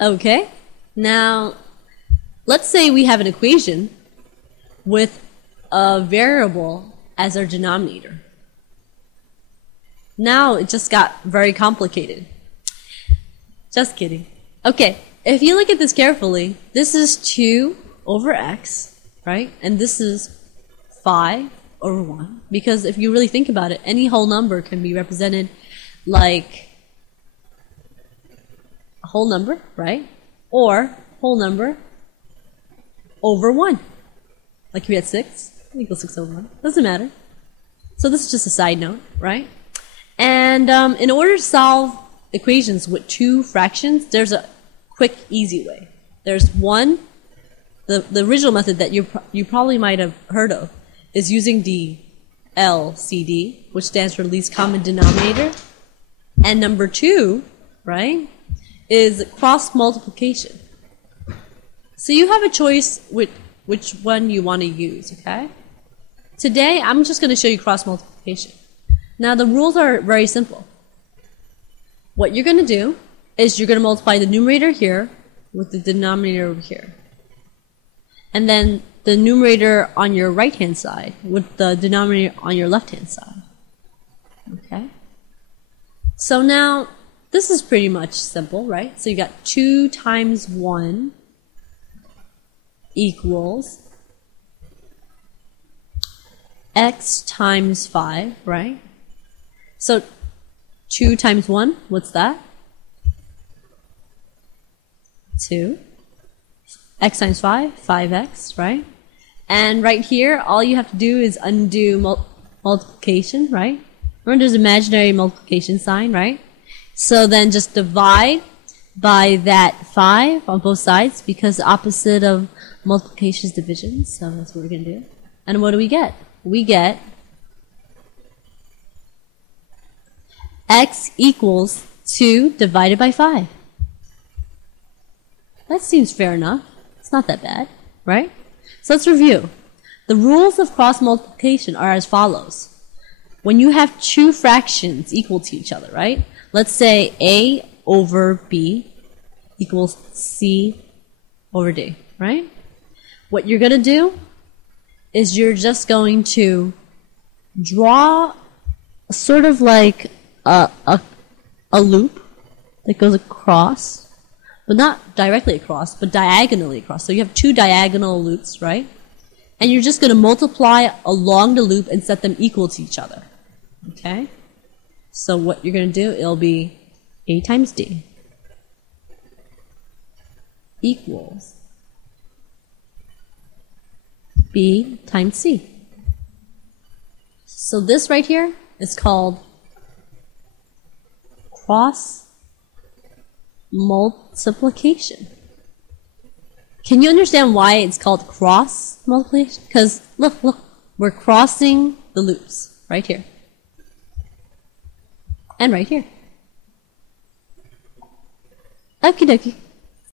Okay, now let's say we have an equation with a variable as our denominator. Now it just got very complicated. Just kidding. Okay, if you look at this carefully, this is 2 over x, right? And this is 5 over 1. Because if you really think about it, any whole number can be represented like a whole number, right? Or whole number over 1. Like if we had 6, equals 6 over 1. Doesn't matter. So this is just a side note, right? And in order to solve equations with 2 fractions, there's a quick, easy way. There's one, the original method that you probably might have heard of is using the LCD, which stands for least common denominator. And number 2, right, is cross multiplication. So you have a choice with which one you want to use, okay? Today, I'm just going to show you cross multiplication. Now, the rules are very simple. What you're going to do is you're going to multiply the numerator here with the denominator over here. And then the numerator on your right-hand side with the denominator on your left-hand side. Okay? So now, this is pretty much simple, right? So you got 2 times 1 equals x times 5, right? So 2 times 1, what's that? 2. X times 5, 5x, right? And right here, all you have to do is undo multiplication, right? Remember there's imaginary multiplication sign, right? So then just divide by that 5 on both sides, because the opposite of multiplication is division, so that's what we're going to do. And what do we get? We get x equals 2 divided by 5. That seems fair enough. It's not that bad, right? So let's review. The rules of cross multiplication are as follows. When you have 2 fractions equal to each other, right? Let's say a over b equals c over d, right? What you're going to do is you're just going to draw sort of like a loop that goes across, but not directly across, but diagonally across. So you have 2 diagonal loops, right? And you're just going to multiply along the loop and set them equal to each other. Okay? So what you're going to do, it'll be a times d equals b times c. So this right here is called cross multiplication. Can you understand why it's called cross multiplication? Because look, we're crossing the loops right here. And right here. Okie dokie.